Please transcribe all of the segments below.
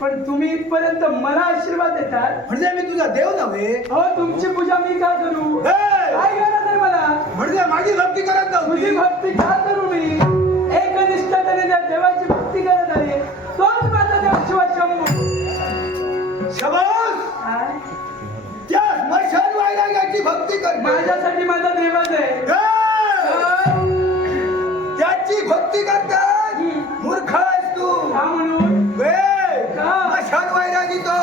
पण तुम्ही इथपर्यंत मला आशीर्वाद देतात म्हणजे मी तुझा देव नव्हे. हो तुमची पूजा मी काय करू? काय गरज आहे मला? म्हणजे माझी भक्ती करत नव्हती. तुझी भक्ती का करू मी? एकनिष्ठतेने ज्या देवाची भक्ती करत आहे तोच माझा देव शिवशंभू. शबास. त्या स्मशान वैराग्याची भक्ती कर. माझ्यासाठी माझा देवच आहे. त्याची भक्ती करतात मूर्ख आहेस तू. का म्हणून? स्मशान वैरागी तो.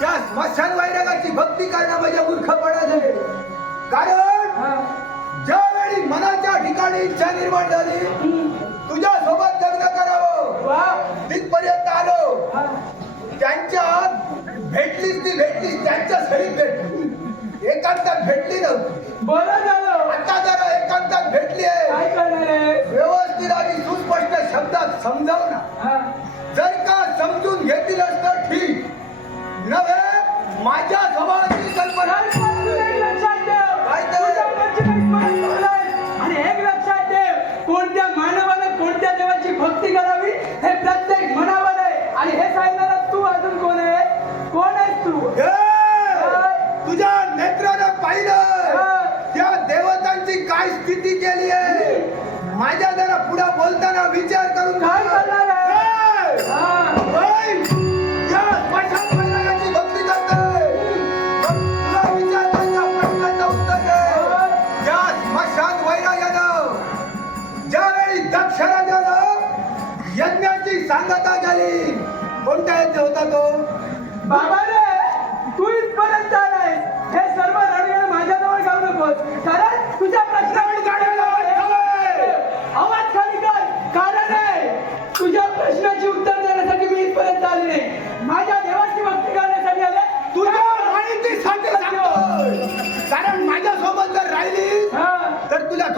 त्या स्मशान वैरागाची भक्ती करणं म्हणजे मूर्खपणा आहे. कारण ज्यावेळी मनाच्या ठिकाणी इच्छा निर्माण झाली तुझ्या सोबत लग्न करावं तिथपर्यंत आलो. त्यांच्यात भेटलीच ती भेटलीच त्यांच्या सरीत भेटली. एकांतात भेटली नव्हती. बरं झालं. आता जरा एकांतात भेटली आहे. काय करणार आहे? व्यवस्थित आणि सुस्पष्ट शब्दात समजाव ना. जर का समजून घेतीलच तर ठीक नव्हे माझ्या स्वभावाची कल्पना. आणि एक लक्षात ठेव कोणत्या मानवाने कोणत्या देवाची भक्ती करावी हे प्रत्येक मनावर आहे. आणि हे सांगणारा तू अजून कोण आहे? कोण आहेस तू? तुझ्या नेत्रानं पाहिलं त्या देवतांची काय स्थिती केली आहे. माझ्या जरा पुढे बोलताना विचार करून काय करणार आहे?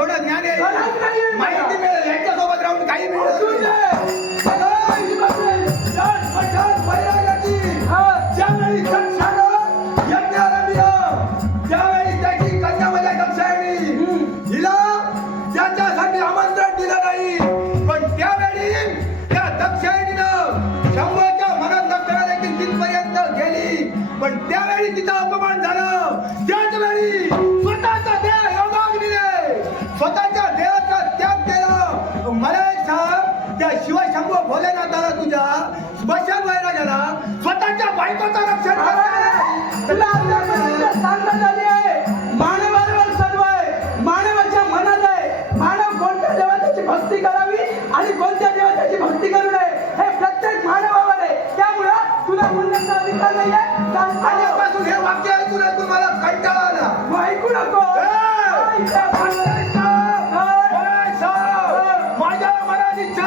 थोडं ज्ञान आहे मलाच नाही आहे. माहिती मिळेल यांच्यासोबत राहून काही असू मिळेल दे. मला ही बसेल. त्या स्मशान वैरागाची हा. ज्यावेळी दक्षानं यज्ञाला दिलं, त्यावेळी त्याची कन्या म्हणजे दक्षायणी हिला त्याच्यासाठी आमंत्रण दिलं नाही, पण त्यावेळी त्या दक्षायणीनं शंभूच्या मनात दक्षिणा देखील तिथपर्यंत गेली, पण त्यावेळी तिचा अपमान झालं. त्याच वेळी स्वतःचा देह योगाग्नीने स्वतःच्या देहाचा त्याग केला. मला एक सांग, त्या शिवशंभू भोलेनाथाला तुझ्या स्मशान वैराग्याला स्वतःच्या बायकोचं रक्षण करताना तुला आतापर्यंत सांगण्यात आली आहे, मानवावर सर्व आहे, मानवाच्या मनात आहे. मानव कोणत्या देवताची भक्ती करावी आणि कोणत्या देवताची भक्ती करू नये हे प्रत्येक मानवावर आहे. त्यामुळं तुला बोलण्याचा अधिकार नाहीये. आल्यापासून हे वाक्य ऐकून ऐकून मला कंटाळा आला. मग ऐकू नको. माझ्या मनात इच्छा